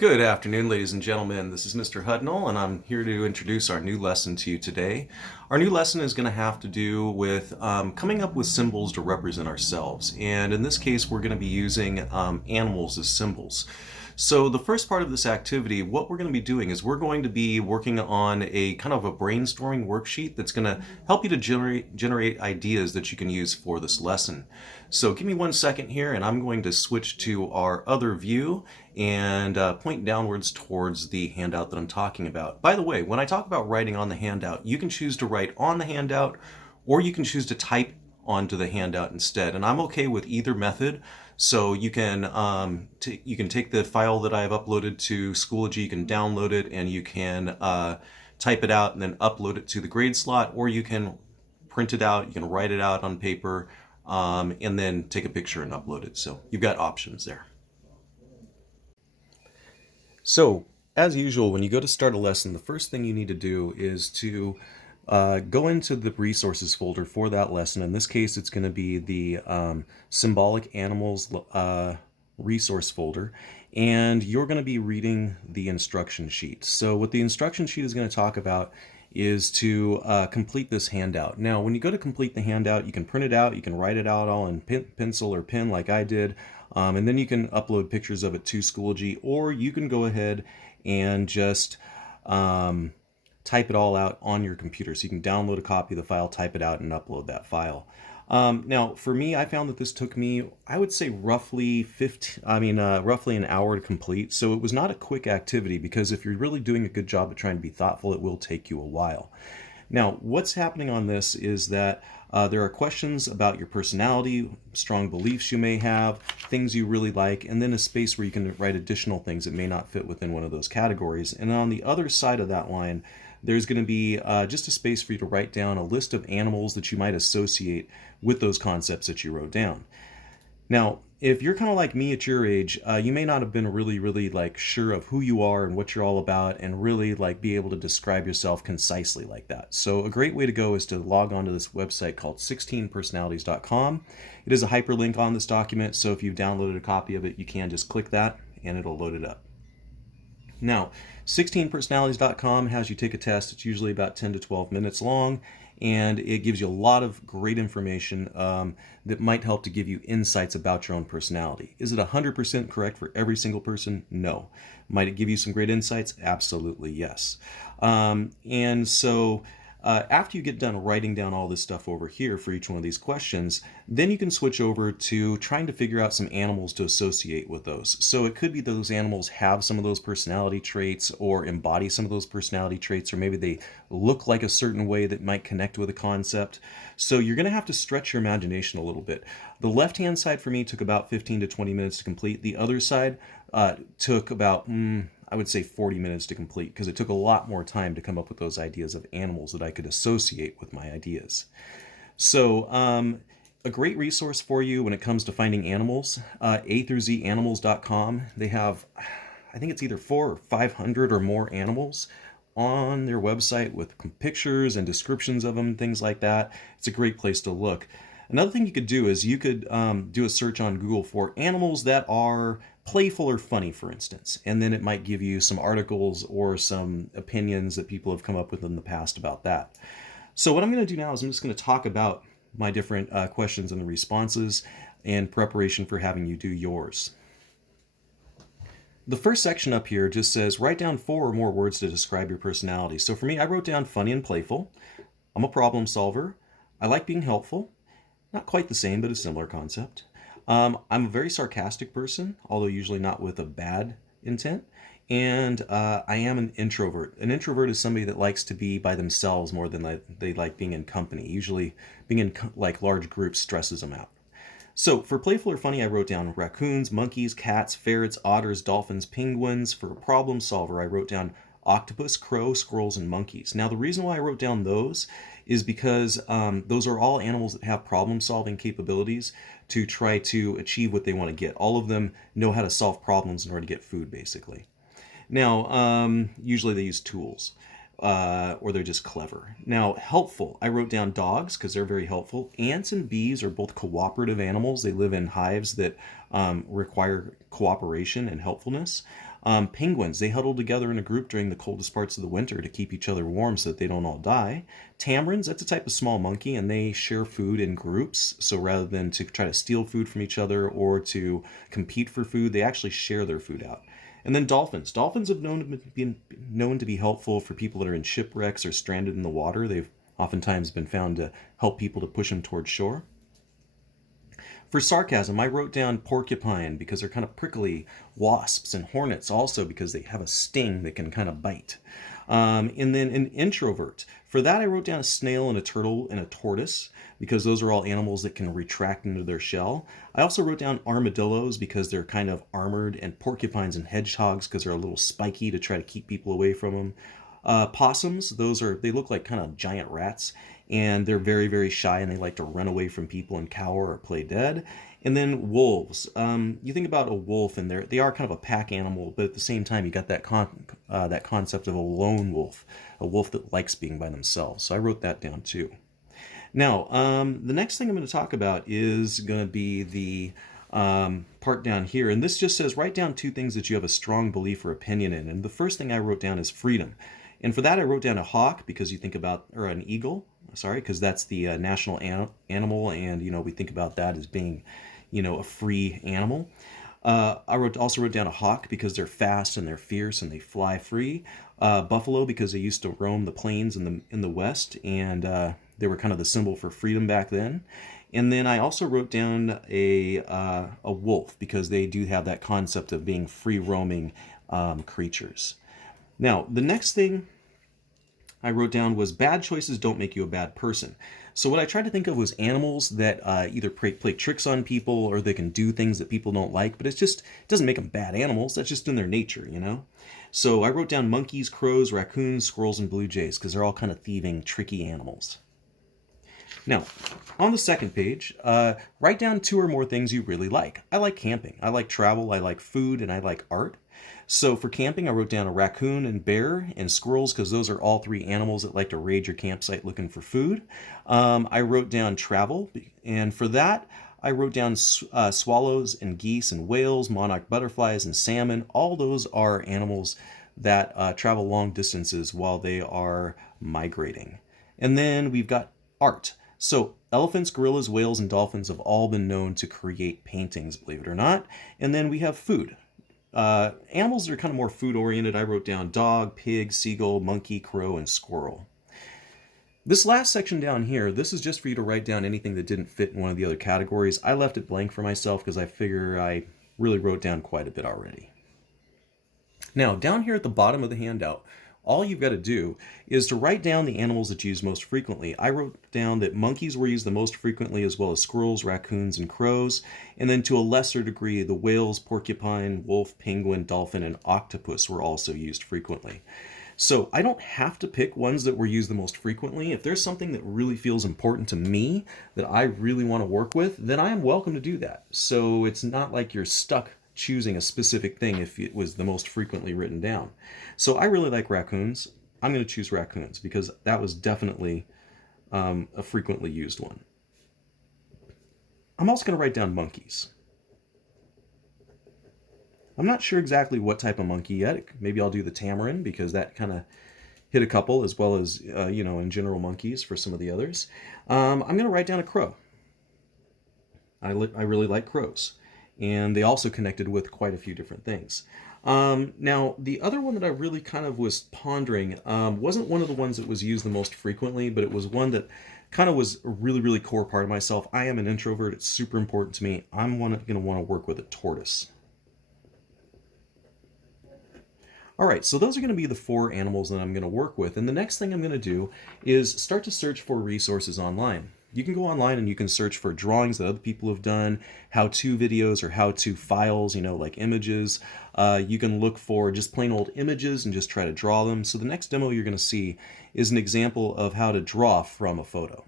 Good afternoon, ladies and gentlemen. This is Mr. Hudnall, and I'm here to introduce our new lesson to you today. Our new lesson is going to have to do with coming up with symbols to represent ourselves. And in this case, we're going to be using animals as symbols. So the first part of this activity, what we're going to be doing is we're going to be working on a kind of a brainstorming worksheet that's going to help you to generate ideas that you can use for this lesson. So give me 1 second here, and I'm going to switch to our other view and point downwards towards the handout that I'm talking about. By the way, when I talk about writing on the handout, you can choose to write on the handout, or you can choose to type onto the handout instead. And I'm okay with either method. So you can take the file that I have uploaded to Schoology, you can download it, and you can type it out and then upload it to the grade slot, or you can print it out, you can write it out on paper, and then take a picture and upload it. So you've got options there. So, as usual, when you go to start a lesson, the first thing you need to do is to go into the resources folder for that lesson. In this case, it's going to be the Symbolic Animals resource folder, and you're going to be reading the instruction sheet. So what the instruction sheet is going to talk about is to complete this handout. Now, when you go to complete the handout, you can print it out, you can write it out all in pencil or pen like I did, and then you can upload pictures of it to Schoology, or you can go ahead and just type it all out on your computer. So you can download a copy of the file, type it out, and upload that file. Now, for me, I found that this took me, I would say, roughly roughly an hour to complete. So it was not a quick activity, because if you're really doing a good job at trying to be thoughtful, it will take you a while. Now, what's happening on this is that there are questions about your personality, strong beliefs you may have, things you really like, and then a space where you can write additional things that may not fit within one of those categories. And on the other side of that line, there's going to be just a space for you to write down a list of animals that you might associate with those concepts that you wrote down. Now, if you're kind of like me at your age, you may not have been really like sure of who you are and what you're all about, and really like be able to describe yourself concisely like that. So a great way to go is to log on to this website called 16personalities.com. It is a hyperlink on this document, so if you've downloaded a copy of it, you can just click that and it'll load it up. Now, 16personalities.com has you take a test. It's usually about 10 to 12 minutes long, and it gives you a lot of great information that might help to give you insights about your own personality. Is it 100% correct for every single person? No. Might it give you some great insights? Absolutely, yes. And so after you get done writing down all this stuff over here for each one of these questions, then you can switch over to trying to figure out some animals to associate with those. So it could be those animals have some of those personality traits or embody some of those personality traits, or maybe they look like a certain way that might connect with a concept. So you're going to have to stretch your imagination a little bit. The left-hand side for me took about 15 to 20 minutes to complete. The other side took about I would say 40 minutes to complete, because it took a lot more time to come up with those ideas of animals that I could associate with my ideas. So a great resource for you when it comes to finding animals, A through Z animals.com. They have, I think it's either 400 or 500 or more animals on their website with pictures and descriptions of them, things like that. It's a great place to look. Another thing you could do is you could do a search on Google for animals that are playful or funny, for instance, and then it might give you some articles or some opinions that people have come up with in the past about that. So what I'm going to do now is I'm just going to talk about my different questions and the responses in preparation for having you do yours. The first section up here just says write down 4 or more words to describe your personality. So for me, I wrote down funny and playful. I'm a problem solver. I like being helpful. Not quite the same, but a similar concept. I'm a very sarcastic person, although usually not with a bad intent. And I am an introvert. An introvert is somebody that likes to be by themselves more than they like being in company. Usually being in like large groups stresses them out. So for playful or funny, I wrote down raccoons, monkeys, cats, ferrets, otters, dolphins, penguins. For problem solver, I wrote down octopus, crow, squirrels, and monkeys. Now the reason why I wrote down those is because those are all animals that have problem-solving capabilities to try to achieve what they want to get. All of them know how to solve problems in order to get food, basically. Now, usually they use tools. or they're just clever. Now, helpful, I wrote down dogs because they're very helpful. Ants and bees are both cooperative animals. They live in hives that require cooperation and helpfulness. Penguins, they huddle together in a group during the coldest parts of the winter to keep each other warm so that they don't all die. Tamarins, that's a type of small monkey, and they share food in groups. So rather than to try to steal food from each other or to compete for food, they actually share their food out. And then dolphins. Dolphins have been known to be helpful for people that are in shipwrecks or stranded in the water. They've oftentimes been found to help people to push them towards shore. For sarcasm, I wrote down porcupine because they're kind of prickly, wasps and hornets also because they have a sting that can kind of bite. And then an introvert. For that, I wrote down a snail and a turtle and a tortoise because those are all animals that can retract into their shell. I also wrote down armadillos because they're kind of armored, and porcupines and hedgehogs because they're a little spiky to try to keep people away from them. Possums, they look like kind of giant rats, and they're very, very shy, and they like to run away from people and cower or play dead. And then wolves. You think about a wolf, and they are kind of a pack animal, but at the same time, you got that that concept of a lone wolf, a wolf that likes being by themselves. So I wrote that down too. Now, the next thing I'm going to talk about is going to be the part down here, and this just says write down 2 things that you have a strong belief or opinion in. And the first thing I wrote down is freedom. And for that, I wrote down a hawk because you think about, or an eagle, sorry, because that's the national animal, and we think about that as being, a free animal. Also wrote down a hawk because they're fast and they're fierce and they fly free. Buffalo because they used to roam the plains in the West, and they were kind of the symbol for freedom back then. And then I also wrote down a wolf because they do have that concept of being free roaming creatures. Now, the next thing I wrote down was bad choices don't make you a bad person. So what I tried to think of was animals that either play tricks on people or they can do things that people don't like, but it doesn't make them bad animals. That's just in their nature, So I wrote down monkeys, crows, raccoons, squirrels, and blue jays because they're all kind of thieving, tricky animals. Now, on the second page, write down 2 or more things you really like. I like camping, I like travel, I like food, and I like art. So for camping, I wrote down a raccoon and bear and squirrels because those are all 3 animals that like to raid your campsite looking for food. I wrote down travel, and for that, I wrote down swallows and geese and whales, monarch butterflies and salmon. All those are animals that travel long distances while they are migrating. And then we've got art. So elephants, gorillas, whales, and dolphins have all been known to create paintings, believe it or not. And then we have food. Animals that are kind of more food oriented, I wrote down dog, pig, seagull, monkey, crow, and squirrel. This last section down here, this is just for you to write down anything that didn't fit in one of the other categories. I left it blank for myself because I figure I really wrote down quite a bit already. Now, down here at the bottom of the handout, all you've got to do is to write down the animals that you use most frequently. I wrote down that monkeys were used the most frequently, as well as squirrels, raccoons, and crows. And then to a lesser degree, the whales, porcupine, wolf, penguin, dolphin, and octopus were also used frequently. So I don't have to pick ones that were used the most frequently. If there's something that really feels important to me that I really want to work with, then I am welcome to do that. So it's not like you're stuck choosing a specific thing if it was the most frequently written down. So I really like raccoons. I'm going to choose raccoons because that was definitely a frequently used one. I'm also going to write down monkeys. I'm not sure exactly what type of monkey yet. Maybe I'll do the tamarin because that kind of hit a couple, as well as, in general monkeys for some of the others. I'm going to write down a crow. I really like crows. And they also connected with quite a few different things. Now, the other one that I really kind of was pondering wasn't one of the ones that was used the most frequently, but it was one that kind of was a really, really core part of myself. I am an introvert. It's super important to me. I'm going to want to work with a tortoise. All right, so those are going to be the 4 animals that I'm going to work with. And the next thing I'm going to do is start to search for resources online. You can go online and you can search for drawings that other people have done, how-to videos or how-to files, like images. You can look for just plain old images and just try to draw them. So the next demo you're going to see is an example of how to draw from a photo.